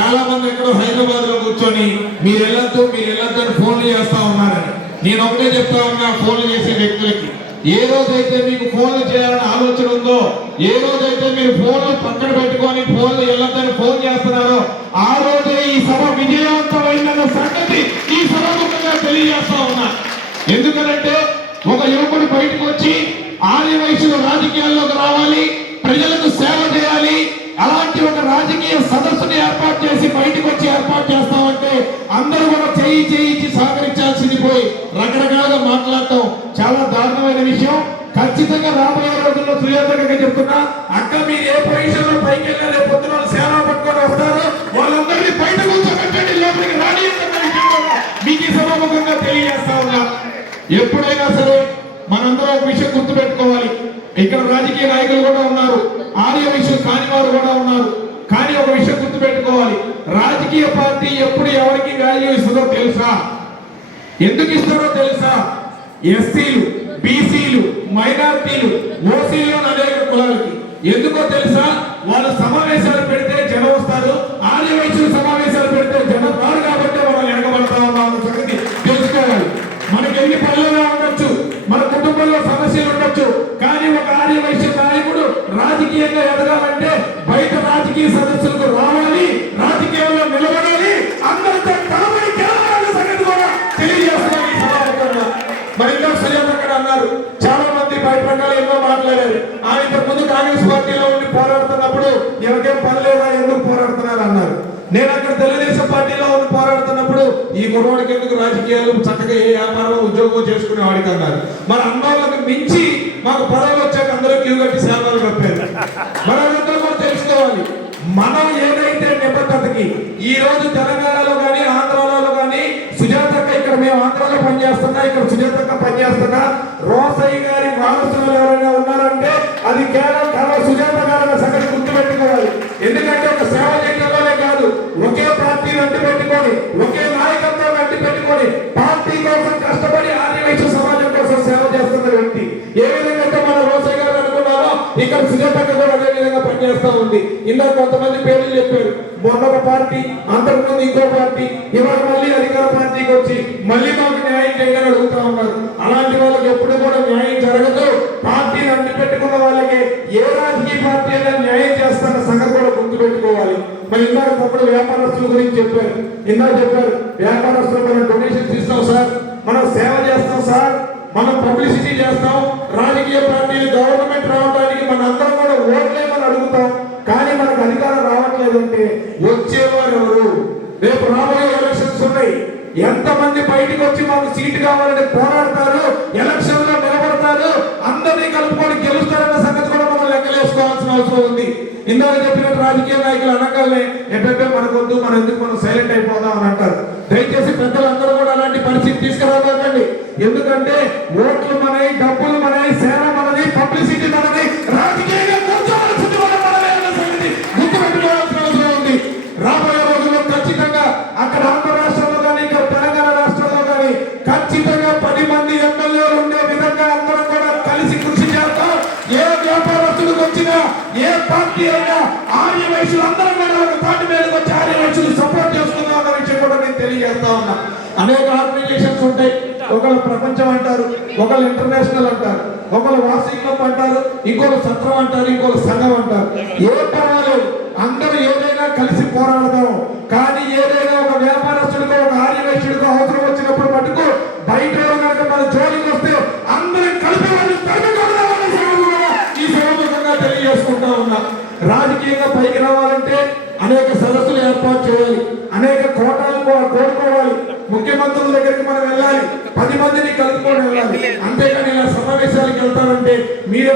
చాలా మంది ఎక్కడో హైదరాబాద్ లో కూర్చొని మీరు వెళ్ళొద్దు అని ఫోన్లు చేస్తా ఉన్నారని. నేను ఒకటే చెప్తా ఉన్నా ఫోన్లు చేసే వ్యక్తులకి, ఏ రోజైతే మీకు ఫోన్లు చేయాలని ఆలోచన ఉందో, ఏ రోజైతే మీరు ఫోన్లు పక్కన పెట్టుకొని ఫోన్లు వెళ్ళొద్దని ఫోన్ చేస్తున్నారో ఆ రోజే ఈ సభ విజయవంతమైందన్న సంగతి ఈ సభాముఖంగా తెలియజేస్తా ఉన్నా. ఎందుకంటే ఒక యువకుడు బయటకు వచ్చి ఆర్య వయసులో రాజకీయాల్లోకి రావాలి, ప్రజలకు సేవ చేయాలి, అలాంటి ఒక రాజకీయ సదస్సుని ఏర్పాటు చేసి బయటకు వచ్చి ఏర్పాటు చేస్తామంటే అందరూ కూడా చేయించి సహకరించాల్సింది పోయి రకరకాలుగా మాట్లాడటం చాలా దారుణమైన విషయం. ఖచ్చితంగా రాబోయే రోజుల్లో సుజాతగా చెప్తున్నా, అక్క మీరు ఏ పొజిషన్ లో పైకి వెళ్ళాలి, రేపు పొద్దున సేవ పట్టుకొని వస్తారు, వాళ్ళందరినీ బయట కూర్చోబెట్టండి, లోపలికి రాని మీకు ఈ సభాముఖంగా తెలియజేస్తా ఉన్నా. ఎప్పుడైనా సరే మనందరూ ఒక విషయం గుర్తుపెట్టుకోవాలి, ఇక్కడ రాజకీయ నాయకులు కూడా ఉన్నారు, ఆర్య విషయం కాని వారు కూడా ఉన్నారు. కానీ ఒక విషయం గుర్తుపెట్టుకోవాలి, రాజకీయ పార్టీ ఎప్పుడు ఎవరికి వాల్యూ ఇస్తుందో తెలుసా? ఎందుకు ఇస్తారో తెలుసా? ఎస్సీలు, బీసీలు, మైనారిటీలు, ఓసీలు అనేక కులాలకి ఎందుకో తెలుసా? వాళ్ళ సమావేశాలు పెడితే జనం వస్తారు, ఆర్య వైశ్యుల సమావేశాలు పెడితే జనం రారు కాబట్టి మనం వెనకబడతా ఉన్నాం సంగతి తెలుసుకోవాలి. మనకి ఎన్ని పనులుగా ఉండొచ్చు, మన కుటుంబంలో సమస్యలు ఉండొచ్చు, కానీ ఒక ఆర్య వైశ్య నాయకుడు రాజకీయంగా ఎదగాలంటే బయట రాజకీయ సదస్సులకు రావాలి, రాజకీయాల్లో నిలబడాలి, అందరితో కలబడి గెలవాలనే సంగతి కూడా తెలియజేస్తున్నారు ఈ సభాముఖంగా. మరి ఇంకా సుజాత అన్నారు, చాలా మంది బయట రకాలు ఎన్నో మాట్లాడారు. ఆయన ఇంతకు ముందు కాంగ్రెస్ పార్టీలో ఉండి పోరాడుతున్నప్పుడు ఎవరికేం పని లేదా, ఎందుకు పోరాడుతున్నారు అన్నారు. నేను అక్కడ తెలుగుదేశం పార్టీలో ఉండి పోరాడుతున్నప్పుడు ఈ కుర్రోడికి ఎందుకు రాజకీయాలు, చక్కగా ఏ వ్యాపారంలో ఉద్యోగం చేసుకునే వాడికి అన్నారు. మరి అన్నోళ్ళకి మించి మాకు పదవులు వచ్చాక అందరూ క్యూ కట్టి సేవలు కప్పారు. మనందరూ కూడా తెలుసుకోవాలి, మనం ఏదైతే నిబద్ధతకి ఈ రోజు తెలంగాణలో కానీ ఆంధ్రాలో కానీ సుజాతక్క, ఇక్కడ మేము ఆంధ్రాలో పనిచేస్తున్నా, ఇక్కడ సుజాతక్క పనిచేస్తున్నా, రోసయ్య గారి వారసులు ఎవరైనా ఉన్నారంటే అది కేవలం సుజాత గారి సంగతి గుర్తుపెట్టుకోవాలి. ఎందుకంటే ఒక సేవ చేయడంలోనే కాదు, ఒకే పార్టీని అడ్డు పెట్టుకొని, ఒకే నాయకత్వం అడ్డు పెట్టుకొని పార్టీ కోసం కష్టపడి ఆర్య వైశ్య సమాజం కోసం సేవ చేస్తున్న వ్యక్తి. ఏ విధంగా అయితే మన రోసయ్య గారు అనుకున్నారో ఇక్కడ సుజాతక్క కూడా అదే విధంగా పనిచేస్తా ఉంది. ఇందాక కొంతమంది పేర్లు చెప్పారు, మొన్న ఒక పార్టీ, అంతకుముందు ఇంకో పార్టీ, ఇవాళ మళ్ళీ అధికార పార్టీకి వచ్చి మళ్ళీ మాకు న్యాయం చేయని అడుగుతా ఉన్నారు. అలాంటి వాళ్ళకి ఎప్పుడు కూడా న్యాయం జరగదు. పార్టీని అడ్డు పెట్టుకున్న వాళ్ళకి ఏ రాజకీయ పార్టీ అయినా న్యాయం చేస్తున్న సంగతి కూడా గుర్తుపెట్టుకోవాలి. మరి ఇందాక తప్పుడు వ్యాపారస్తుల గురించి చెప్పారు, చెప్పారు వ్యాపారస్తులు మనం డొనేషన్స్ ఇస్తాం సార్, మనం సేవ చేస్తాం సార్, మనం పబ్లిసిటీ చేస్తాం, రాజకీయ పార్టీలు గవర్నమెంట్ రావడానికి మన అందరం కూడా ఓట్లేమని అడుగుతాం, కానీ మనకు అధికారం రావట్లేదంటే వచ్చేవారు ఎవరు? రేపు రాబోయే ఎలక్షన్స్ ఉన్నాయి, ఎంతమంది బయటికి వచ్చి మాకు సీటు కావాలని పోరాడతారు, ఎలక్షన్ లో నిలబడతారు, అందరినీ కలుపుకొని గెలుస్తారన్న సంగతి కూడా మనం లెక్కలేసుకోవాల్సిన అవసరం ఉంది. ఇందాక చెప్పినట్టు రాజకీయ నాయకులు అనగానే ఎప్పుడైతే మనకొద్దు, మనం ఎందుకు, మనం సైలెంట్ అయిపోదాం అని అంటారు. దయచేసి పెద్దలందరూ కూడా అలాంటి పరిస్థితి తీసుకురాకండి. ఎందుకంటే ఓట్లు మనవి, డబ్బులు మనవి, సేవ మనది, పబ్లిసిటీ మనది, రాజకీయంగా కూర్చోవలసింది మనమే అన్న సంగతి గుర్తుపెట్టుకోవాల్సిన అవసరం ఉంది. రాబోయే రోజుల్లో ఖచ్చితంగా అక్కడ ఆంధ్ర రాష్ట్రంలో కానీ, ఇక్కడ తెలంగాణ రాష్ట్రంలో కానీ ఖచ్చితంగా 10 మంది ఎమ్మెల్యేలు ఉండే విధంగా అందరం కూడా కలిసి కృషి చేస్తాం. ఏ వ్యాపారస్తులకు వచ్చినా, ఏ పార్టీ అయినా ఆర్య వైశ్యులు అందరం కూడా ఒక పార్టీ మీదకి వచ్చి ఆర్య వైశ్యులు సపోర్ట్ చేస్తున్నాం అన్న విషయం కూడా నేను తెలియజేస్తా ఉన్నా. అనేక ఆర్గనైజేషన్స్ ఉంటాయి, ఒకళ్ళు ప్రపంచం అంటారు, ఒకళ్ళు ఇంటర్నేషనల్ అంటారు, ఒకళ్ళు వార్షిక క్లబ్ అంటారు, ఇంకొక సత్రం అంటారు, ఇంకొక సంఘం అంటారు. ఏ పర్వాలేదు, అందరూ ఏదైనా కలిసి పోరాడదాం. కానీ ఏదైనా ఒక వ్యాపారస్తుడికో, ఒక ఆర్య వైశ్యుడికో అవసరం వచ్చినప్పుడు మటుకు బయట కనుక మన జోలికి వస్తే అందరం కలిపి వాళ్ళు ఈ సభముఖంగా తెలియజేసుకుంటా ఉన్నా. రాజకీయంగా పైకి రావాలంటే అనేక సదస్సులు ఏర్పాటు చేయాలి, అనేక కోటాలు కోరుకోవాలి, ముఖ్యమంత్రుల దగ్గరికి మనం వెళ్ళాలి, 10 మందిని కలుపుకొని వెళ్ళాలి. అంతేకాని ఇలా సమావేశాలకు వెళ్తారంటే మీరే